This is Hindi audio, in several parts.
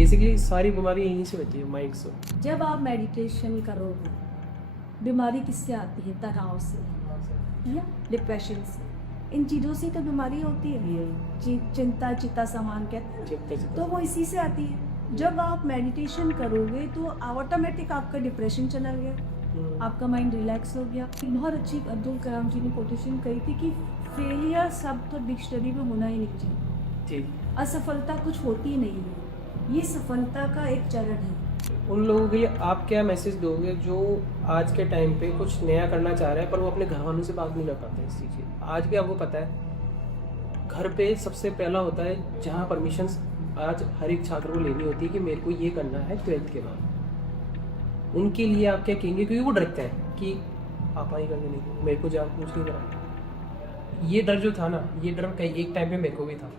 बेसिकली सारी बीमारी यहीं से होती है, माइंड से। जब आप मेडिटेशन करोगे, बीमारी किससे आती है? तनाव से या डिप्रेशन से। इन चीज़ों से तो बीमारी होती है। चिंता चित्ता सामान कहते हैं, तो वो इसी से आती है। जब आप मेडिटेशन करोगे तो ऑटोमेटिक आपका डिप्रेशन चला गया, आपका माइंड रिलैक्स हो गया। एक बहुत अच्छी अब्दुल कलाम जी ने कोटेशन कही थी कि फेलियर सब तो डिक्शनरी में होना ही नहीं चाहिए, असफलता कुछ होती नहीं है, ये सफलता का एक चरण है। उन लोगों के लिए आप क्या मैसेज दोगे जो आज के टाइम पे कुछ नया करना चाह रहे हैं पर वो अपने घर वालों से बात नहीं कर पाते इस चीज़ की? आज भी आपको पता है घर पे सबसे पहला होता है जहाँ परमिशन आज हर एक छात्र को लेनी होती है कि मेरे को ये करना है 12th के बाद। उनके लिए आप क्या कहेंगे? क्योंकि वो डरते हैं कि पापा ही करने नहीं देंगे, मेरे को जा पूछ नहीं करा। ये डर जो था ना, ये डर कहीं एक टाइम पे मेरे को भी था।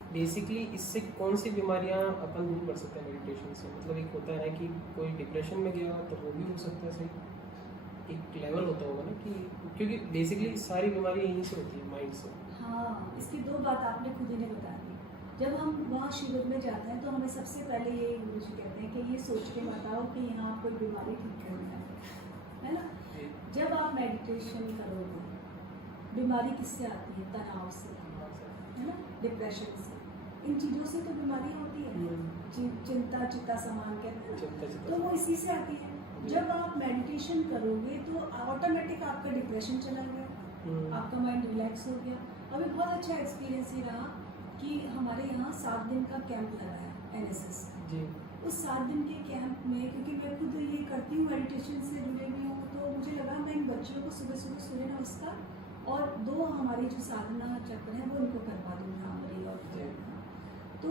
बेसिकली इससे कौन सी बीमारियां अपन दूर कर सकते हैं मेडिटेशन से? मतलब एक होता है ना कि कोई डिप्रेशन में गया तो वो भी हो सकता है, सही एक लेवल होता होगा ना कि, क्योंकि बेसिकली सारी बीमारी यहीं से होती है, माइंड से। हाँ, इसकी दो बात आपने खुद ही ने बता दी। जब हम वहाँ शिविर में जाते हैं तो हमें सबसे पहले ये गुरुजी कहते हैं कि ये सोच के बताओ कि यहाँ कोई बीमारी ठीक करना है ना। जब आप मेडिटेशन करोगे, बीमारी किससे आती है? तनाव से, है ना, डिप्रेशन से। इन चीज़ों से तो बीमारी होती है। चिंता चित्ता सामान कहते हैं, तो वो इसी से आती है। जब आप मेडिटेशन करोगे तो ऑटोमेटिक आपका डिप्रेशन चला गया, आपका माइंड रिलैक्स हो गया। अभी बहुत अच्छा एक्सपीरियंस ये रहा कि हमारे यहाँ 7 दिन का कैंप लगा है NSS जी। उस 7 दिन के कैंप में, क्योंकि मैं खुद ये करती हूँ, मेडिटेशन से जुड़े हुई हूँ, तो मुझे लगा मैं इन बच्चों को सुबह सुबह सूर्य नमस्कार और 2 हमारी जो साधना चक्र हैं वो इनको करवा दूँ, भ्रामरी और तो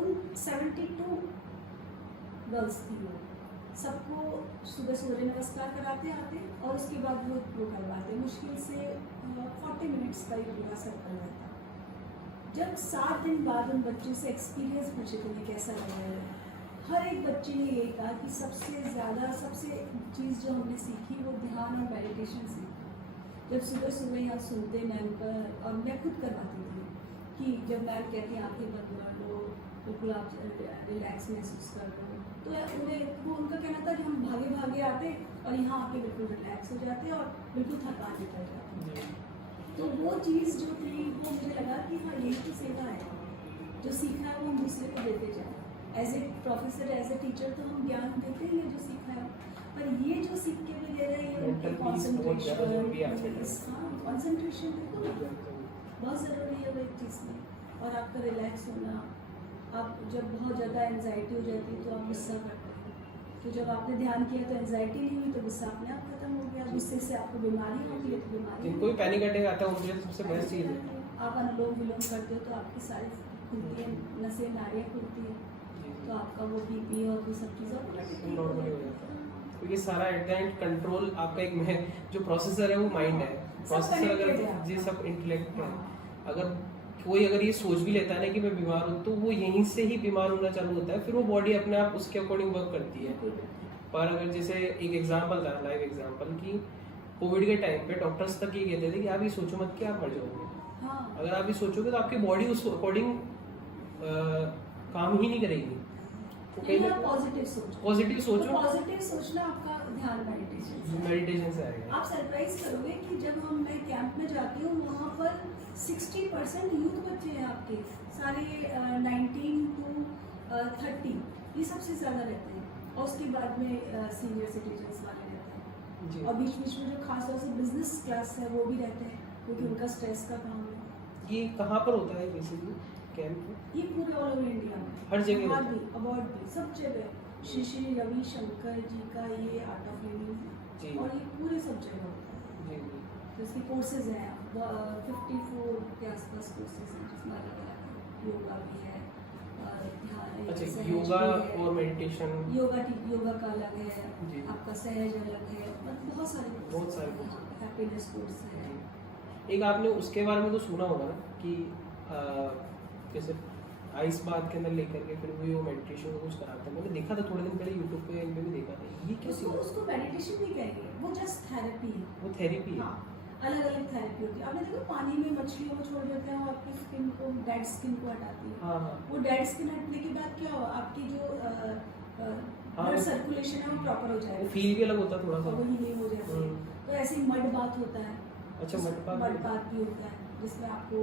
उन 72 गर्ल्स थी, वो सबको सुबह सूर्य नमस्कार कराते आते और उसके बाद वो करवाते। मुश्किल से 40 मिनट्स का ही पूरा सर्कल रहता। जब 7 दिन बाद उन बच्चों से एक्सपीरियंस पूछे तुम्हें कैसा लगा है, हर एक बच्चे ने ये कहा कि सबसे चीज़ जो हमने सीखी वो ध्यान और मेडिटेशन से। जब सुबह सुबह यहाँ सुनते मैम पर, और मैं खुद करवाती थी कि जब मैम कहती आंखें बंद कर लो, बिल्कुल आप रिलैक्स महसूस कर लो, तो वो उनका कहना था कि हम भागे भागे आते और यहाँ आके बिल्कुल रिलैक्स हो जाते और बिल्कुल थकान निकल जाती। तो वो चीज़ जो थी वो मुझे लगा कि हाँ, यही तो सेवा है, जो सीखा है वो हम दूसरे को देते जाए। As a professor, as a teacher तो हम ज्ञान देते हैं जो सीखा है, पर ये जो सीख के भी दे रहे हैं, कॉन्सेंट्रेशन देखो बहुत ज़रूरी है वो एक चीज़ में। और आपका रिलैक्स होना, आप जब बहुत ज़्यादा एंजाइटी हो जाती है तो आप गुस्सा करते हैं, तो जब आपने ध्यान किया तो एंजाइटी नहीं हुई, तो गुस्सा अपने आप खत्म हो गया। गुस्से से आपको बीमारी होती है, तो बीमारी कोई पैनिक अटैक आता है उनके लिए सबसे बेस्ट चीज़ है। आप अनुलोम विलोम करते हो तो आपकी सारी खुलती है, नसें नाड़ियाँ खुलती है, तो आपका वो BP और वो सब चीज़ें नॉर्मली हो जाता है। तो ये सारा एट द एंड कंट्रोल आपका एक में जो प्रोसेसर है वो माइंड है। प्रोसेसर अगर ये सब इंटेलेक्ट है, अगर ये सोच भी लेता है ना कि मैं बीमार हूँ, तो वो यहीं से ही बीमार होना चालू होता है, फिर वो बॉडी अपने आप उसके अकॉर्डिंग वर्क करती है। पर अगर जैसे एक एग्जांपल था, लाइव एग्जांपल, कि कोविड के टाइम पे डॉक्टर्स तक ये कहते थे कि आप ये सोचो मत कि आप मर जाओगे। अगर आप ये सोचोगे तो आपकी बॉडी उस अकॉर्डिंग काम ही नहीं करेगी। पॉजिटिव सोचो, पॉजिटिव सोचना आपका ध्यान मेडिटेशन से आएगा। आप सरप्राइज करोगे कि जब मैं कैंप में जाती हूँ वहाँ पर 60% यूथ बच्चे हैं आपके, सारे 19 to 30, ये सबसे ज़्यादा रहते हैं, और उसके बाद में सीनियर सिटीजन्स वाले रहते हैं, और बीच बीच में जो खासतौर से बिजनेस क्लास है वो भी रहते हैं, क्योंकि उनका स्ट्रेस का काम है। ये कहाँ पर होता है बेसिकली कैंप? ये पूरे ऑल ओवर इंडिया में, हर जगह अवार्ड भी सब जगह। श्री रविशंकर जी का ये आर्ट ऑफ लिविंग है, और ये पूरे सब जगह होता है। तो इसके कोर्सेज हैं 54 के आसपास कोर्सेज हैं, जिसमें अलग अलग योगा भी है, अच्छा, योगा और मेडिटेशन, योगा का अलग है, आपका सहज अलग है, बहुत सारे हैप्पीनेस कोर्स है। एक आपने उसके बारे में तो सुना होगा ना कि जैसे आइस बात के अंदर लेकर के फिर वो मेडिटेशन को कुछ कराते हैं। मैंने देखा था थोड़े दिन पहले यूट्यूब पे, इन पे भी देखा था। ये क्या उसको मेडिटेशन नहीं कहेंगे, वो जस्ट थेरेपी है। वो थेरेपी है। हाँ, अलग अलग थेरेपी होती है। आपने देखो पानी में मछलियों को छोड़ देते हैं और आपकी स्किन को डेड स्किन को हटाती है। हाँ हाँ वो डेड स्किन हटने के बाद क्या हुआ, आपकी जो ब्लड सर्कुलेशन है वो प्रॉपर हो जाएगा, फील भी अलग होता है थोड़ा सा। वो हीलिंग हो जाती है। तो ऐसे ही मड बाथ होता है। अच्छा, मड बाथ भी होता है जिसमें आपको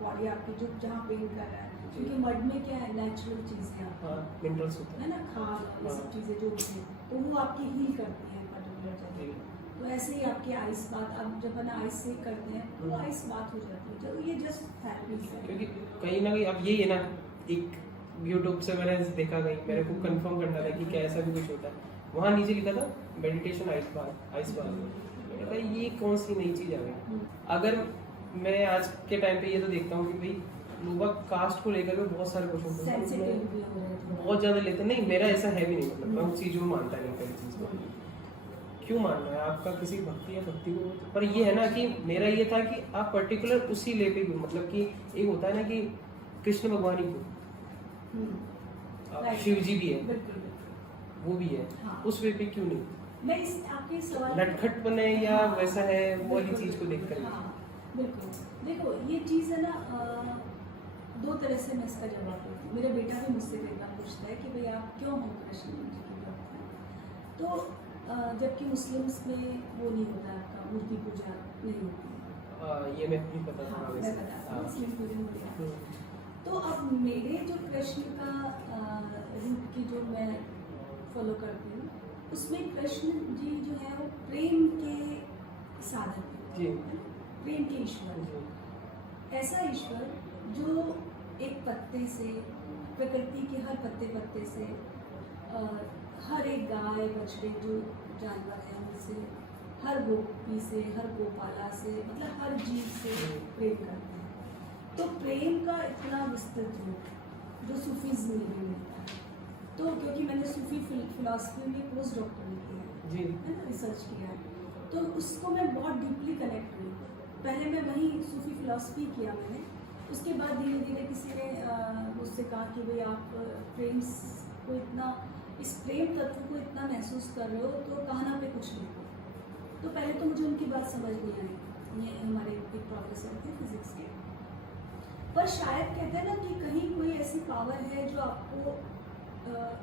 बॉडी आपकी जो जहाँ पेन कर रहा है, क्योंकि मड में क्या है, नेचुरल चीज़ें हाँ, मिनरल्स होते है ना, खाद ये सब चीज़ें जो भी हैं, तो वो आपकी हील करती हैं पर्टिकुलर जगह। तो ऐसे ही आपकी आइस बात, अब जब हम आइस से करते हैं तो आइस बात हो जाती है, तो ये जस्ट थेरेपी है। क्योंकि कहीं ना कहीं अब यही है ना, एक यूट्यूब से मैंने देखा, कहीं मेरे को कंफर्म करना था कि क्या ऐसा भी कुछ होता है, वहाँ नीचे लिखा था मेडिटेशन आइस बात। मैंने कहा ये कौन सी नई चीज़ आ गई। अगर मैं आज के टाइम पे ये तो देखता हूँ कि भाई लोग कास्ट को लेकर के बहुत सारे क्वेश्चन सेंसिटिव भी हो रहे हैं बहुत ज़्यादा लेते हैं। नहीं, मेरा ऐसा है भी नहीं, मतलब मैं उस चीज़ में मानता नहीं पहली चीज़ को। क्यों मानना है आपका किसी भक्ति या भक्ति को, पर ये है ना कि मेरा ये था कि आप पर्टिकुलर उसी ले पे क्यों, मतलब कि एक होता है ना कि कृष्ण भगवान ही क्यों, शिव जी भी है, बिल्कुल वो भी है, हाँ। उस वे पे क्यों नहीं, मैं इस आपके सवाल नटखटपन है या वैसा है वो वाली चीज़ को देख कर। हाँ बिल्कुल, देखो ये चीज़ है ना, दो तरह से मैं इसका जवाब देती हूँ। मेरा बेटा भी मुझसे कई बार पूछता है कि भाई आप क्यों हो कृष्ण जी की भक्त। तो जबकि मुस्लिम्स में वो नहीं होता, आपका मूर्ति पूजा नहीं होती। ये मैं नहीं पता था। हाँ, मैं बताती हूँ, मुस्लिम पूजन होती है। तो अब मेरे जो कृष्ण का रूप की जो मैं फॉलो करती हूँ, उसमें कृष्ण जी जो है वो प्रेम के साधन जी, है, प्रेम के ईश्वर, ऐसा ईश्वर जो एक पत्ते से, प्रकृति के हर पत्ते पत्ते से, हर एक गाय बछड़े जो जानवर है उनसे, हर गोपी से, हर गोपाला से, मतलब हर जीव से प्रेम करते हैं। तो प्रेम का इतना विस्तृत रूप जो सूफीज़्म में भी मिलता है। तो क्योंकि मैंने सूफी फिलॉसफी में पोस्ट डॉक्टरेट किया है जी, ना, रिसर्च किया है, तो उसको मैं बहुत डीपली कनेक्ट हुई। पहले मैं वही सूफी फिलॉसफी किया मैंने, उसके बाद धीरे धीरे किसी ने मुझसे कहा कि भाई आप प्रेम को इतना, इस प्रेम तत्व को इतना महसूस कर रहे हो तो कहना पे कुछ लिखो। तो पहले तो मुझे उनकी बात समझ नहीं आई। ये हमारे एक प्रोफेसर थे फिजिक्स के, पर शायद कहते हैं ना कि कहीं कोई ऐसी पावर है जो आपको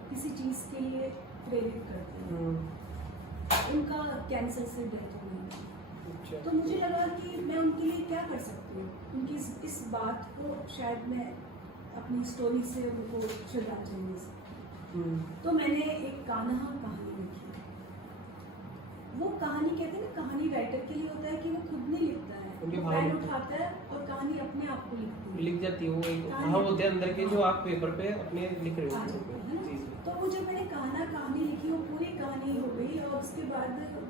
किसी चीज़ के लिए प्रेरित करती है। उनका कैंसर से डेथ हो गई, तो मुझे लगा कि मैं उनके लिए क्या कर सकती हूँ, उनकी इस बात को शायद मैं अपनी स्टोरी से उनको श्रद्धांजलि दे सकती। तो मैंने एक कान्हा कहानी लिखी। वो कहानी कहते हैं ना, कहानी राइटर के लिए होता है कि वो खुद नहीं लिखता है, उनके वो भाव पेन लिखते हैं। उठाता है और कहानी अपने आप को लिखती है, लिख जाती है, वो एक कहानी- भाव होते हैं अंदर के जो आप पेपर पे अपने लिख रहे आ हो। जाते हैं, है ना? जी जी। तो वो जब मैंने कहानी लिखी, वो पूरी कहानी हो गई, और उसके बाद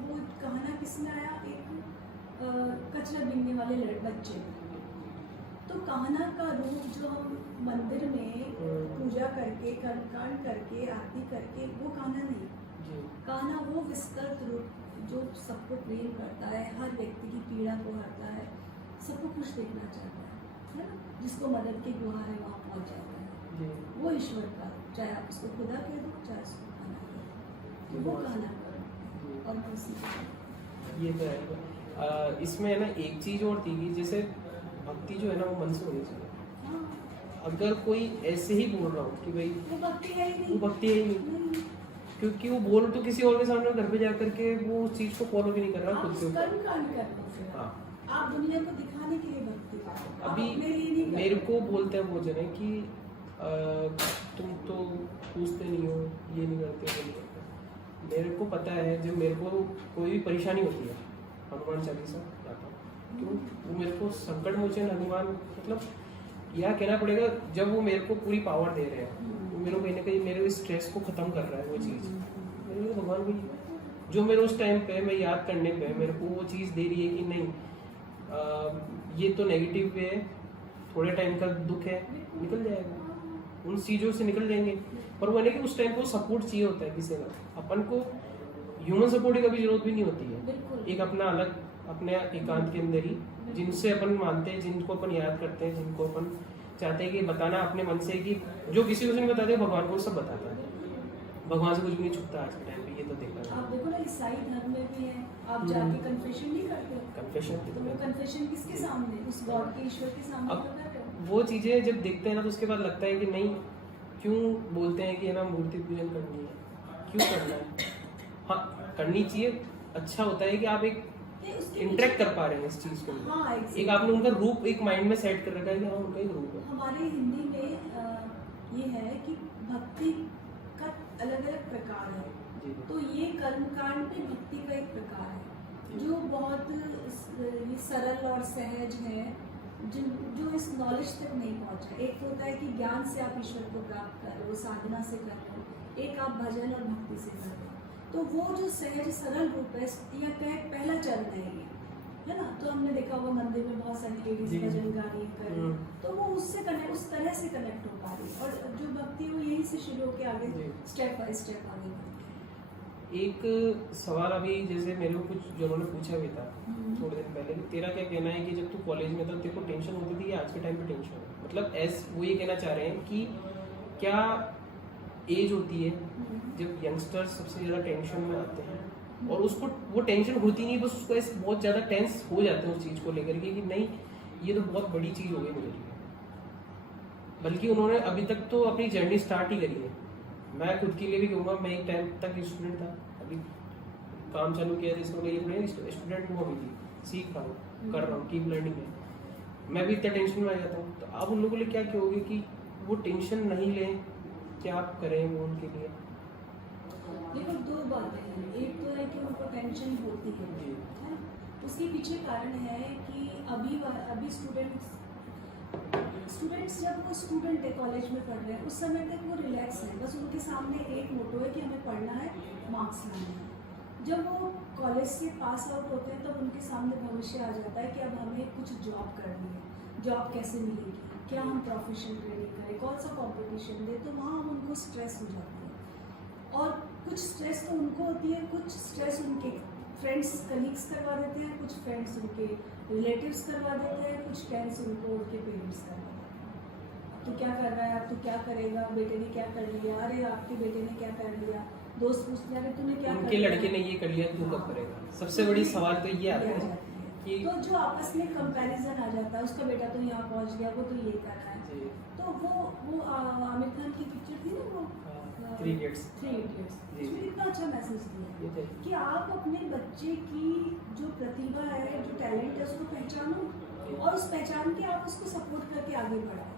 वो कहाना किसमें आया, एक कचरा बीनने वाले बच्चे। तो कहना का रूप जो हम मंदिर में पूजा करके, कर्मकांड करके, आरती करके, वो कहना नहीं। जी, कहना वो विस्तृत रूप जो सबको प्रेम करता है, हर व्यक्ति की पीड़ा को हरता है, सबको खुश देखना चाहता है ना, जिसको मदद की गुहार है वहाँ पहुँच जाता है। जी, वो ईश्वर का, चाहे आप उसको खुदा कह दो, चाहे उसको खाना कह दो, तो वो कहना करो और किसी को। ये तो है। इसमें है ना एक चीज़ और थी कि जैसे भक्ति जो है ना वो मन से होनी चाहिए। हाँ, अगर कोई ऐसे ही बोल रहा हो कि भाई वो भक्ति है ही वो नहीं। भक्ति है ही नहीं, नहीं, क्योंकि वो बोल तो किसी और के सामने, घर पे जा करके वो उस चीज़ को फॉलो भी नहीं कर रहा आप खुद के ऊपर। कर्मकांड कर लो फिर। हाँ, आप दुनिया को दिखाने के लिए भक्ति करो, आप अभी अपने लिए नहीं कर मेरे रहे। को बोलते हैं वो जने कि तुम तो पूछते नहीं हो, ये नहीं करते, वो नहीं करते। मेरे को पता है जब मेरे को कोई भी परेशानी होती है, हनुमान चालीसा गाता हूँ, क्यों, वो मेरे को संकट मोचन हनुमान, मतलब यह कहना पड़ेगा, जब वो मेरे को पूरी पावर दे रहे हैं, वो मेरे को कहीं ना कहीं मेरे स्ट्रेस को ख़त्म कर रहा है वो चीज़। मेरे लिए भगवान वही है जो मेरे उस टाइम पे मैं याद करने पे मेरे को वो चीज़ दे रही है कि नहीं, ये तो नेगेटिव पे है, थोड़े टाइम का दुख है, निकल जाएगा, उन चीज़ों से निकल जाएंगे। पर वो नहीं कि उस टाइम को सपोर्ट चाहिए होता है किसी का, अपन को ह्यूमन सपोर्ट की कभी जरूरत भी नहीं होती है। बिल्कुल। एक अपना अलग, अपने एकांत के अंदर ही, जिनसे अपन मानते हैं, जिनको अपन याद करते हैं, जिनको अपन चाहते हैं कि बताना अपने मन से, कि जो किसी को नहीं बताते भगवान को सब बताता है। भगवान से कुछ भी नहीं छुपता आज के टाइम पे, ये तो देखा आप देखो ना, ईसाई धर्म में भी है, आप जाके कन्फेशन नहीं करते हो, कन्फेशन। तो वो कन्फेशन किसके सामने, उस गॉड के, ईश्वर के सामने अब कर रहे हो। वो चीज़ें जब देखते हैं ना तो उसके बाद लगता है कि नहीं, क्यों बोलते हैं कि है ना मूर्ति पूजन करनी है, क्यों करना है। हाँ करनी चाहिए, अच्छा होता है कि आप एक ये उसके इंटरेक्ट कर पा रहे हैं इस चीज़ को। हाँ एक exactly। आपने उनका रूप एक माइंड में सेट कर रखा है कि हाँ उनका एक रूप है। हमारे हिंदी में ये है कि भक्ति का अलग अलग प्रकार है, जी तो ये कर्मकांड भी भक्ति का एक प्रकार है जो बहुत ये सरल और सहज है, जो इस नॉलेज तक नहीं पहुंचा। एक तो होता है कि ज्ञान से आप ईश्वर को प्राप्त कर रहे हो, साधना से कर रहे हो, एक आप भजन और भक्ति से कर रहे हो। तो वो जो सहज सरल रूप है या पहला चरण है ये, है ना। तो हमने देखा होगा मंदिर में बहुत सारी लेडीज जी। भजन गा रही कर रही हैं, तो वो उससे कनेक्ट, उस तरह से कनेक्ट हो पा रही है। और जो भक्ति है वो यहीं से शुरू होकर आगे जी। स्टेप बाय स्टेप आगे बढ़ती एक सवाल अभी जैसे मेरे को कुछ जिन्होंने पूछा भी था है। थोड़े दिन पहले कि तेरा क्या कहना है कि जब तू कॉलेज में था तेरे को टेंशन होती थी या आज के टाइम पे टेंशन है, मतलब एस वो ये कहना चाह रहे हैं कि क्या एज होती है जब यंगस्टर्स सबसे ज़्यादा टेंशन में आते हैं और उसको वो टेंशन होती नहीं, बस उसको ऐसे बहुत ज़्यादा टेंस हो जाते हैं उस चीज़ को लेकर के कि नहीं ये तो बहुत बड़ी चीज़ हो गई मेरे लिए। बल्कि उन्होंने अभी तक तो अपनी जर्नी स्टार्ट ही करी है। मैं खुद के लिए भी कहूँगा, मैं एक टाइम तक स्टूडेंट था, अभी काम चालू किया था इसमें, ये स्टूडेंट हूँ अभी भी, सीख रहा हूँ, कर रहा हूँ, कीप लर्निंग है। मैं भी इतना टेंशन में आ जाता हूँ, तो आप उन लोगों के लिए क्या कहोगे कि वो टेंशन नहीं लें, क्या आप करें वो उनके लिए? देखो दो बातें हैं, एक तो है कि उनको टेंशन होती है, उसके पीछे कारण है कि अभी स्टूडेंट्स जब वो स्टूडेंट है कॉलेज में पढ़ रहे हैं उस समय तक वो रिलैक्स है, बस उनके सामने एक मोटो है कि हमें पढ़ना है, मार्क्स लाने हैं। जब वो कॉलेज से पास आउट होते हैं तब उनके सामने भविष्य आ जाता है कि अब हमें कुछ जॉब करनी है, जॉब कैसे मिलेगी, क्या हम प्रोफेशन ट्रेनिंग करें, कौन सा कॉम्पिटिशन दे, तो वहाँ उनको स्ट्रेस हो जाती है। और कुछ स्ट्रेस तो उनको होती है, कुछ स्ट्रेस उनके फ्रेंड्स कलीग्स करवा देते हैं, कुछ फ्रेंड्स उनके रिलेटिव्स करवा देते हैं, कुछ फ्रेंड्स उनको उनके पेरेंट्स करवा देते हैं। तो क्या कर रहा है, अब तो क्या करेगा, बेटे ने क्या कर लिया, अरे आपके बेटे ने क्या कर लिया, दोस्त पूछते हैं तूने क्या उनके लड़के ने ये कर लिया तू कब करेगा, सबसे बड़ी सवाल तो ये आता है कि तो जो आपस में कंपैरिजन आ जाता है, उसका बेटा तो यहाँ पहुँच गया, वो तो ये कर रहा है। जी, तो वो आमिर खान की पिक्चर थी ना, वो थ्री इडियट्स, थ्री इडियट्स, जी। उसमें इतना अच्छा मैसेज दिया ये तो कि आप अपने बच्चे की जो प्रतिभा है, जो टैलेंट है, उसको पहचानो और उस पहचान के आप उसको सपोर्ट करके आगे बढ़ाओ।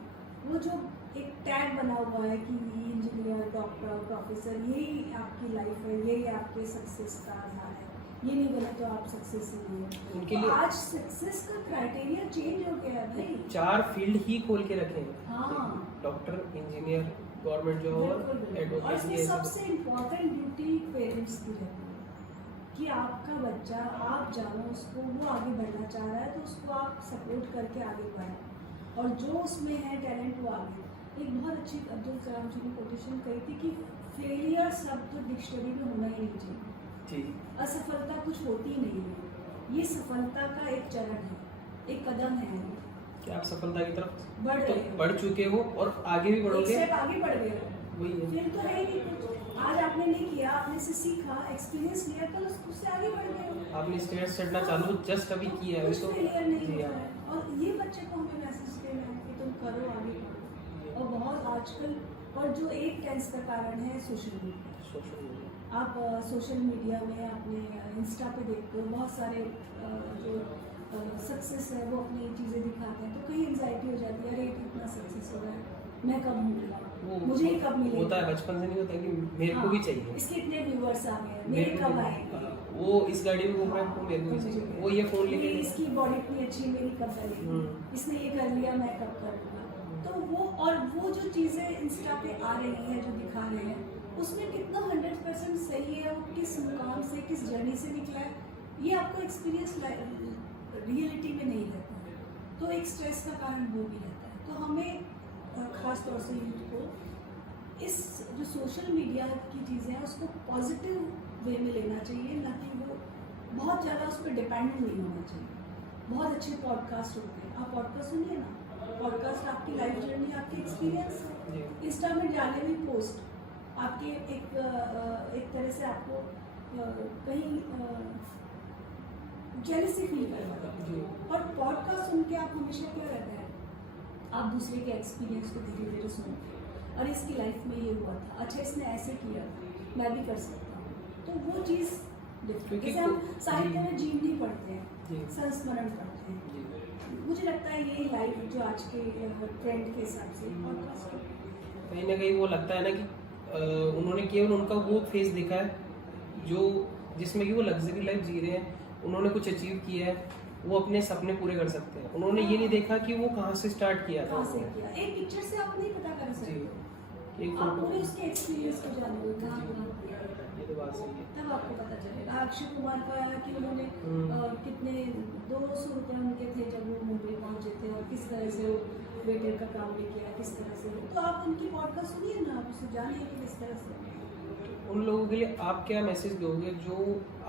वो जो एक टैग बना हुआ है कि इंजीनियर, डॉक्टर, प्रोफेसर, यही आपकी लाइफ है, यही आपके सक्सेस का आधार है, ये नहीं बना तो आप सक्सेस नहीं है। उनके तो लिए आज सक्सेस का क्राइटेरिया चेंज हो गया है भाई। 4 फील्ड ही खोल के रखे हैं, हाँ। डॉक्टर, इंजीनियर, गवर्नमेंट जॉब और बिल्कुल, बिल्कुल। और एडवोकेट, इसमें ये सब। सबसे इम्पोर्टेंट ड्यूटी पेरेंट्स की रहती है कि आपका बच्चा, आप जानो उसको, वो आगे बढ़ना चाह रहा है तो उसको आप सपोर्ट करके आगे बढ़ाओ, और जो उसमें है टैलेंट वो आगे। एक बहुत अच्छी अब्दुल कलाम जी ने कोटेशन कही थी कि फेलियर शब्द डिक्शनरी में होना ही नहीं चाहिए, जी, असफलता कुछ होती ही नहीं है, ये सफलता का एक चरण है, एक कदम है, कि आप सफलता की तरफ बढ़ तो गए हो, बढ़ चुके हो और आगे भी एक बढ़ोगे, स्टेप आगे बढ़ गए हो। वही है। फिर तो है ही नहीं कुछ, आज आपने नहीं किया, आपने से सीखा, एक्सपीरियंस लिया, कल उससे आगे बढ़ गए हो। आपने स्टेयर्स चढ़ना चालू जस्ट अभी किया है कुछ तो फेलियर नहीं जी होता हाँ, है, और ये बच्चे को हमें मैसेज देना है कि तुम करो, आगे बढ़ो। और बहुत आजकल, और जो एक टेंस का कारण है सोशल मीडिया। सोशल मीडिया, आप सोशल मीडिया में अपने इंस्टा पे देखते हो बहुत सारे जो सक्सेस है वो अपनी चीज़ें दिखाते हैं, तो कहीं एंजाइटी हो जाती है, अरे कितना सक्सेस हो रहा है, मैं कब मिलूंगा, मुझे ही कब मिलेगा। होता है बचपन से, नहीं होता कि मेरे को भी चाहिए, इसके इतने व्यूअर्स आ गए, मेरे मेरे को कब भी- आएंगे, वो इस गाड़ी में घूम रहा है तो मेरे को भी चाहिए, वो ये फोन ये लेके इसकी बॉडी इतनी अच्छी, मेरी कब बनेगी, इसने ये कर लिया, मैं कब करूँगा। तो वो जो चीज़ें इंस्टा पे आ रही हैं, जो दिखा रहे हैं, उसमें कितना 100% सही है, वो किस मुकाम से, किस जर्नी से निकला है, ये आपको एक्सपीरियंस रियलिटी में नहीं रहता है, तो एक स्ट्रेस का कारण वो भी रहता है। तो हमें ख़ास तौर से यूथ को इस जो सोशल मीडिया की चीज़ें हैं उसको पॉजिटिव वे में लेना चाहिए, ना कि वो बहुत ज़्यादा उस पर डिपेंडेंट नहीं होना चाहिए। बहुत अच्छे पॉडकास्ट होते हैं, आप पॉडकास्ट सुनिए ना, पॉडकास्ट आपकी लाइफ जर्नी, आपके एक्सपीरियंस है। इंस्टा में डाले हुई पोस्ट आपके एक तरह से आपको कहीं जेलसी फील करवाता है, और पॉडकास्ट सुन के आप हमेशा क्या रहता है, आप दूसरे के एक्सपीरियंस को धीरे धीरे सुनते हैं और इसकी लाइफ में ये हुआ था, अच्छा इसने ऐसे किया, मैं भी कर सकता हूँ। तो वो चीज़ क्योंकि जैसे हम साहित्य में जीवनी पढ़ते जी। हैं, संस्मरण पढ़ते हैं, जी। मुझे लगता है यही लाइफ जो आज के ट्रेंड के हिसाब से पॉडकास्ट है। कहीं ना कहीं वो लगता है ना कि उन्होंने केवल उनका वो फेस देखा है जो जिसमें कि वो लग्जरी लाइफ जी रहे हैं, उन्होंने कुछ अचीव किया है, वो अपने सपने पूरे कर सकते हैं। उन्होंने ये नहीं देखा कि वो कहाँ से स्टार्ट किया था। कहाँ से किया, एक पिक्चर से आप नहीं पता कर सकते, एक आप फोटो, पूरे उसके एक्सपीरियंस को जानोगे कहाँ किया, ये तो बात सही है। तब आपको पता चलेगा। अक्षय कुमार का कि उन्होंने कितने 200 रुपये उनके थे जब वो मुंबई पहुंचे थे और किस तरह से वो वेटर का काम भी किया, किस तरह से, तो आप उनकी पॉडकास्ट सुनिए ना, आप उससे जानिए कि किस तरह से। उन लोगों के लिए आप क्या मैसेज दोगे जो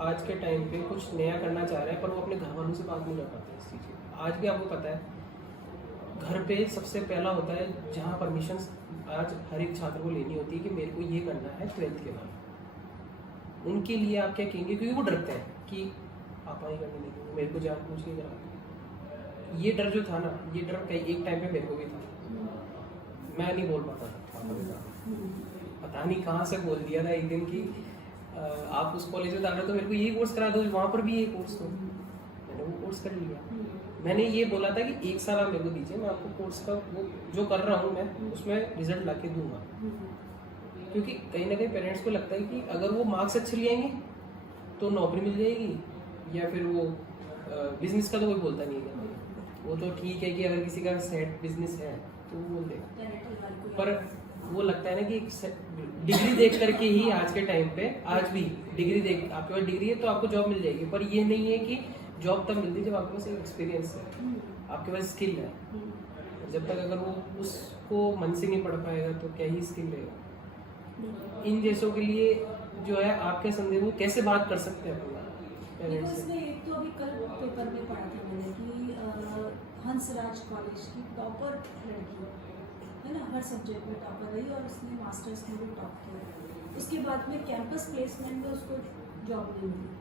आज के टाइम पे कुछ नया करना चाह रहे हैं पर वो अपने घर वालों से बात नहीं कर पाते इस चीज़ की। आज भी आपको पता है घर पे सबसे पहला होता है जहाँ परमिशन आज हर एक छात्र को लेनी होती है कि मेरे को ये करना है 12th के बाद। उनके लिए आप क्या कहेंगे, क्योंकि वो डरते हैं कि पापा ही करने देंगे, मेरे को जान पूछ के करा। ये डर जो था ना, ये डर कहीं एक टाइम पे मेरे को भी था, मैं नहीं बोल पाता था पापा के साथ। पता नहीं कहाँ से बोल दिया था एक दिन कि आप उस कॉलेज में डाल रहे हो तो मेरे को ये कोर्स करा दो, वहाँ पर भी ये कोर्स दो। मैंने वो कोर्स कर लिया। मैंने ये बोला था कि 1 साल आप मेरे को दीजिए, मैं आपको कोर्स का वो जो कर रहा हूँ मैं उसमें रिजल्ट ला के दूंगा। क्योंकि कहीं ना कहीं पेरेंट्स को लगता है कि अगर वो मार्क्स अच्छे ले आएंगे तो नौकरी मिल जाएगी, या फिर वो बिजनेस का तो कोई बोलता नहीं है, वो तो ठीक है कि अगर किसी का सेट बिजनेस है तो वो बोल देगा। पर वो लगता है ना कि डिग्री देख करके ही आज के टाइम पे, आज भी डिग्री देख, आपके पास डिग्री है तो आपको जॉब मिल जाएगी, पर ये नहीं है कि जॉब तब मिलती है जब आपके पास एक एक्सपीरियंस है, आपके पास स्किल है। जब तक अगर वो उसको मन से नहीं पढ़ पाएगा तो क्या ही स्किल रहेगा। इन जैसों के लिए जो है आपके संदेह, वो कैसे बात कर सकते हैं अपना पेरेंट्स से? इसमें एक तो अभी कल पेपर में पढ़ा था मैंने कि हंसराज कॉलेज की टॉपर लड़की है ना, हर सब्जेक्ट में टॉपर रही और उसने मास्टर्स में भी टॉप किया। उसके बाद में कैंपस प्लेसमेंट में उसको जॉब नहीं मिली,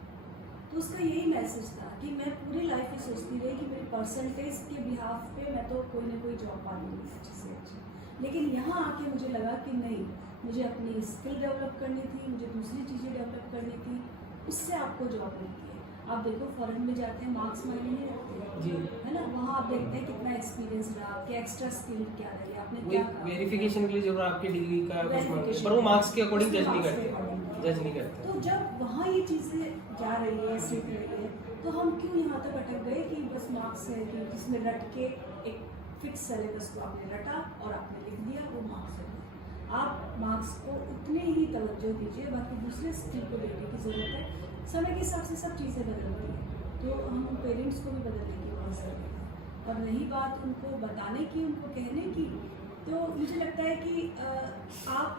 तो उसका यही मैसेज था कि मैं पूरी लाइफ में सोचती रही कि मेरी परसेंटेज के बिहाफ पे मैं तो कोई ना कोई जॉब पा लूँगी अच्छी से अच्छी, लेकिन यहाँ आके मुझे लगा कि नहीं, मुझे अपनी स्किल डेवलप करनी थी, मुझे दूसरी चीज़ें डेवलप करनी थी, उससे आपको जॉब मिलती है। आप देखो फॉरेन में जाते हैं, मार्क्स मायने नहीं रखते जी, है ना, वहाँ आप देखते हैं कितना एक्सपीरियंस रहा, आपके एक्स्ट्रा स्किल क्या रही, आपने क्या कहा। वेरिफिकेशन के लिए जरूर आपकी डिग्री का कुछ मांगते हैं, पर वो मार्क्स के अकॉर्डिंग जज नहीं करते, जज नहीं करते। तो जब वहाँ ये चीज़ें जा रही है, सीख रही है, तो हम क्यों यहाँ तक अटक गए कि बस मार्क्स है कि जिसमें रट के एक फिक्स सिलेबस को आपने रटा और आपने लिख दिया, वो मार्क्स है। आप मार्क्स को उतने ही तवज्जो दीजिए, बाकी दूसरे स्किल को देने की ज़रूरत है। समय के हिसाब से सब चीज़ें बदलती हैं, तो हम पेरेंट्स को भी बदलने की कोशिश करते हैं। और रही बात उनको बताने की, उनको कहने की, तो मुझे लगता है कि आप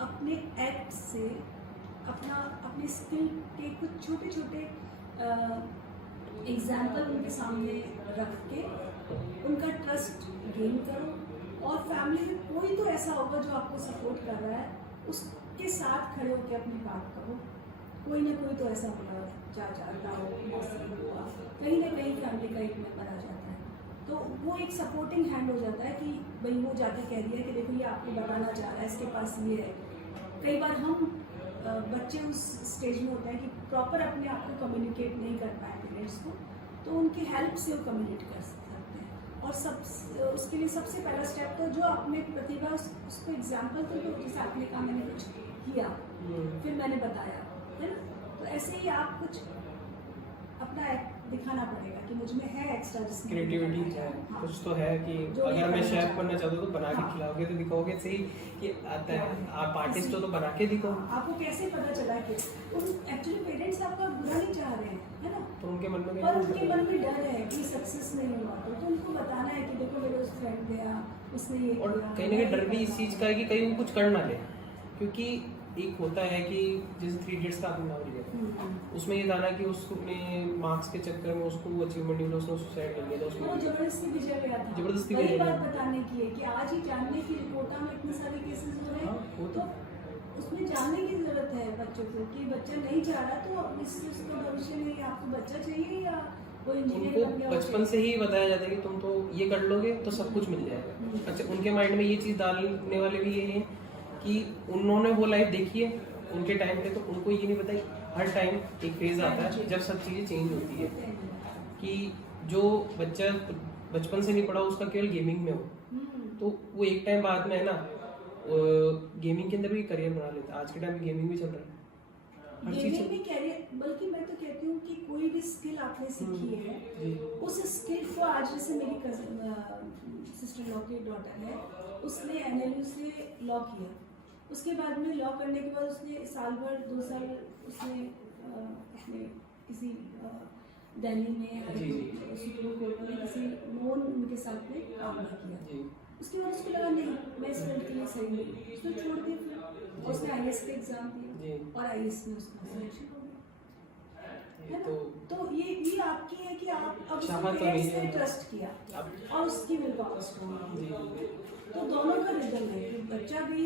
अपने एक्ट से अपने स्किल के कुछ छोटे छोटे एग्जाम्पल उनके सामने रख के उनका ट्रस्ट गेन करो, और फैमिली में कोई तो ऐसा होगा जो आपको सपोर्ट कर रहा है, उसके साथ खड़े होकर अपनी बात करो। कोई ना कोई तो ऐसा होगा, चाचा ताऊ मौसी हुआ, कहीं ना कहीं फैमिली का एक मेंबर आ जाता है, तो वो एक सपोर्टिंग हैंड हो जाता है कि भाई वो जाके कह दिया कि देखो ये आपको बताना चाह रहा है, इसके पास ये है। कई बार हम बच्चे उस स्टेज में होते हैं कि प्रॉपर अपने आप को कम्युनिकेट नहीं कर पाए पेरेंट्स को, तो उनकी हेल्प से वो कम्युनिकेट कर सकते हैं। और सब उसके लिए सबसे पहला स्टेप तो जो अपने प्रतिभा उसको एग्जाम्पल तो दो, जैसे आपने कहा मैंने कुछ किया फिर मैंने बताया, है ना, तो ऐसे ही आप कुछ अपना दिखाना पड़ेगा कि मुझ में है एक्स्ट्रा, जिसमें क्रिएटिविटी है, हाँ। कुछ तो है कि जो अगर ये मैं करना शेफ चाहता बनना चाहता हूँ तो बना के हाँ। खिलाओगे तो दिखाओगे सही कि आता है, आप आर्टिस्ट हो तो बना के दिखाओ। आपको कैसे पता चला कि एक्चुअली पेरेंट्स आपका बुरा नहीं चाह रहे हैं, है ना, तो उनके मन में पर उनके मन में डर है कि सक्सेस नहीं हुआ, तो उनको बताना है कि देखो मेरे उस फ्रेंड गया, उसने ये और किया, कहीं ना कहीं डर भी इस चीज़ का है कि कहीं वो कुछ कर ना ले, क्योंकि एक होता है कि जैसे 3 इडियट्स का आपने नाम लिया, उसमें ये था ना कि उसने मार्क्स के चक्कर में उसको अचीवमेंट मिला, उसने सुसाइड कर लिया था, वो उसमें जबरदस्ती भेजा गया था। जबरदस्ती वही भेजा बात गया। बताने की है कि आज ही जानने की रिपोर्टा में इतने सारे केसेस हो रहे हाँ, वो हैं, तो उसमें जानने की जरूरत है बच्चों को कि बच्चा नहीं चाह रहा तो इससे उसका भविष्य नहीं, आपको बच्चा चाहिए या वो इंजीनियर उनको बन गया, वो बचपन से ही बताया जाता है कि तुम तो ये कर लोगे तो सब कुछ मिल जाएगा। अच्छा, उनके माइंड में ये चीज़ डालने वाले भी ये हैं कि उन्होंने वो लाइफ देखी है उनके टाइम पे, तो उनको ये नहीं पता कि हर टाइम एक फेज आता है जब सब चीज़ें चेंज होती है, कि जो बच्चा बचपन से नहीं पढ़ा उसका केवल गेमिंग में हो, तो वो एक टाइम बाद में है ना गेमिंग के अंदर भी करियर बना लेता है। आज के टाइम में गेमिंग भी चल रहा है, हर चीज़ गेमिंग में कैरियर, बल्कि मैं तो कहती हूँ कि कोई भी स्किल आपने सीखी है उस स्किल को, आज जैसे मेरी कजन सिस्टर लॉ की डॉटर है, उसने NLU से लॉ किया, उसके बाद में लॉ करने के बाद उसने साल भर 2 साल उसने अपने किसी दिल्ली में सुप्रीम कोर्ट में किसी नॉन उनके साथ में काम नहीं किया। उसके बाद उसको लगा नहीं मैं इस फील्ड के लिए सही नहीं, उसने छोड़ दिया, फिर उसने IAS का एग्जाम दिया और IAS में उसका सिलेक्शन हो गया, है ना। तो ये आपकी है कि आप अब उसको पेरेंट्स पे ट्रस्ट किया और उसकी विल पावर स्ट्रांग है, तो दोनों का रिदम है कि बच्चा भी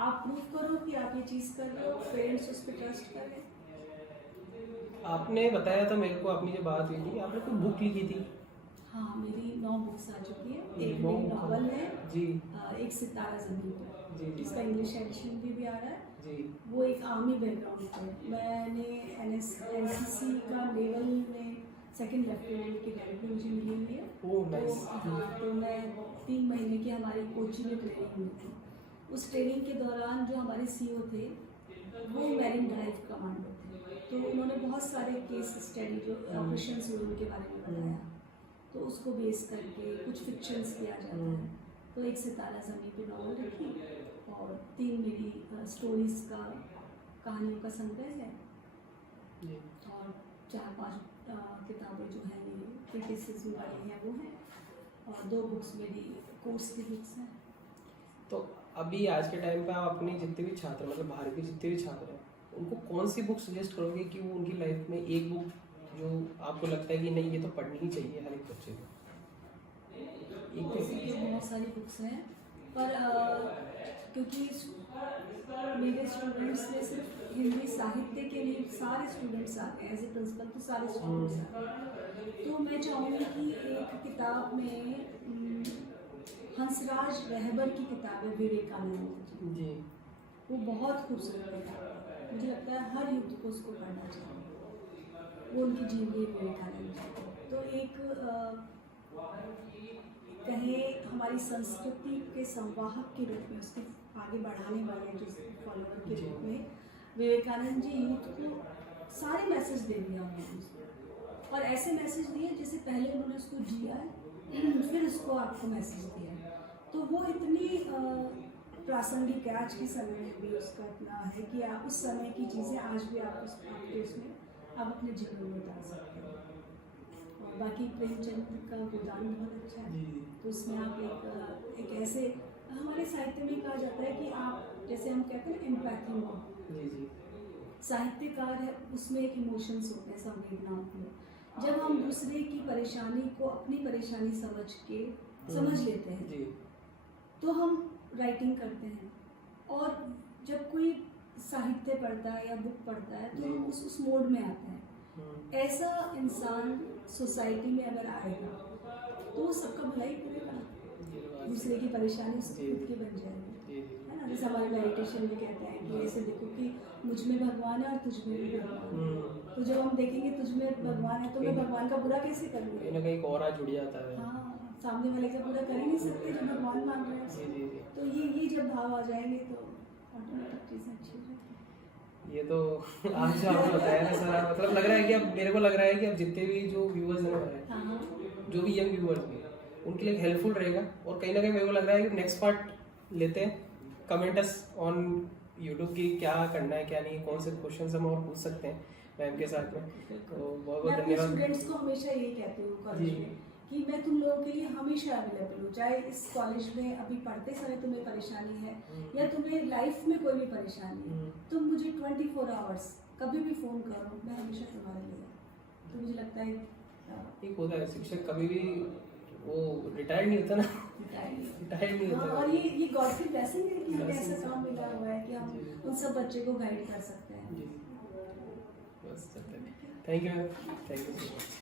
आप प्रूव करो कि आप ये चीज़ कर रहे हो, पेरेंट्स उस पर ट्रस्ट कर रहे हैं। आपने बताया था मेरे को, अपनी जो बात हुई थी आपने कोई बुक लिखी थी। हाँ, मेरी 9 बुक्स आ चुकी है, एक मेरी नॉवल है जी, एक सितारा ज़मीन पर जी, इसका इंग्लिश एडिशन भी आ रहा है जी। वो एक आर्मी बैकग्राउंड पे, मैंने NCC का नेवल में 2nd लेफ्टिनेंट की रैंक मुझे मिली हुई है। तो हाँ, तो मैं 3 महीने की हमारी कोचिंग में ट्रेनिंग हुई थी। उस ट्रेनिंग के दौरान जो हमारे CO थे वो मैरिन ड्राइव कमांडो थे, तो उन्होंने बहुत सारे केस स्टडी जो ऑपरेशंस हुए उनके बारे में बताया, तो उसको बेस करके कुछ फिक्शंस किया जाता है। तो एक सितारा ज़मीन पे नॉवल रखी और 3 मेरी स्टोरीज का कहानियों का संग्रह है और 4-5 किताबें जो हैं मेरी क्रिटिसिज्म वाली हैं वो हैं, और 2 बुक्स मेरी कोर्स की बुक्स हैं। तो अभी आज के टाइम पे आप अपने जितने भी छात्र, मतलब बाहर के जितने भी छात्र हैं, उनको कौन सी बुक सजेस्ट करोगे कि वो उनकी लाइफ में एक बुक जो आपको लगता है कि नहीं ये तो पढ़नी ही चाहिए हर एक बच्चे को? वैसे तो बहुत सारी बुक्स हैं, पर क्योंकि मेरे स्टूडेंट्स में सिर्फ हिंदी साहित्य के लिए सारे स्टूडेंट्स आते हैं, एज ए प्रिंसिपल तो सारे स्टूडेंट्स आते हैं, तो मैं चाहूँगी कि एक किताब में हंसराज रहबर की किताब है विवेकानंद जी, वो बहुत खूबसूरत है, मुझे लगता है हर युद्ध को उसको पढ़ना चाहिए, वो उनकी जीवनी विवेकानंद। तो एक कहें हमारी संस्कृति के संवाहक के रूप में, उसके आगे बढ़ाने वाले जो फॉलोअर के रूप में विवेकानंद जी यूथ को सारे मैसेज दे दिया उन्होंने, और ऐसे मैसेज दिए जैसे पहले उन्होंने उसको जिया है फिर उसको आपको मैसेज दिया है, तो वो इतनी प्रासंगिक है आज के समय में भी, उसका इतना है कि आप उस समय की चीज़ें आज भी आप आपके उसमें आप अपने जीवन में उतार सकते हैं। और बाकी प्रेमचंद का गोदान बहुत अच्छा है, तो उसमें आप एक ऐसे हमारे साहित्य में कहा जाता है कि आप जैसे हम कहते हैं एम्पैथी मोड, साहित्यकार है उसमें एक इमोशंस होते हैं, संवेदनाओं में जब हम दूसरे की परेशानी को अपनी परेशानी समझ लेते हैं तो हम राइटिंग करते हैं, और जब कोई साहित्य पढ़ता है या बुक पढ़ता है तो हम उस मोड में आते हैं। ऐसा इंसान सोसाइटी में अगर आएगा तो वो सबका भलाई करेगा, दूसरे की परेशानी उसकी खुद की बन जाएगी, है ना। जैसे हमारे मेडिटेशन में कहते हैं कि ऐसे देखो कि मुझ में भगवान है और तुझ में भी भगवान है, तो जब हम देखेंगे तुझ में भगवान है तो मैं भगवान का बुरा कैसे करूँगा, कहीं ना कहीं और जुड़ जाता है। हाँ, सामने वाले का पूरा कर ही नहीं सकते जो भगवान मान रहे हैं, तो ये जब भाव आ जाएंगे तो ऑटोमेटिक चीज़ें अच्छी हो जाती हैं। ये तो आज जो आपने बताया ना सर, मतलब लग रहा है कि अब मेरे को लग रहा है कि अब जितने भी जो व्यूअर्स हैं, जो भी यंग व्यूअर्स हैं, उनके लिए हेल्पफुल रहेगा, और कहीं ना कहीं मेरे को लग रहा है कि नेक्स्ट पार्ट लेते हैं, कमेंट अस ऑन यूट्यूब की क्या करना है क्या नहीं, कौन से क्वेश्चन हम और पूछ सकते हैं मैम के साथ में। तो बहुत बहुत धन्यवाद। स्टूडेंट्स को हमेशा यही कहती हूँ कॉलेज में कि मैं तुम लोगों के लिए हमेशा अवेलेबल हूँ, चाहे इस कॉलेज में अभी पढ़ते समय तुम्हें परेशानी है या तुम्हें लाइफ में कोई भी परेशानी है, तुम मुझे 24 आवर्स कभी भी फ़ोन करो, मैं हमेशा तुम्हारे लिए। तो मुझे लगता है एक होता है शिक्षक कभी भी वो रिटायर्ड नहीं होता ना, रिटायर्ड नहीं होता। और ये गॉड की ब्लेसिंग है कि हमें ऐसा काम मिला हुआ है कि हम उन सब बच्चे को गाइड कर सकते हैं। बस थैंक यू।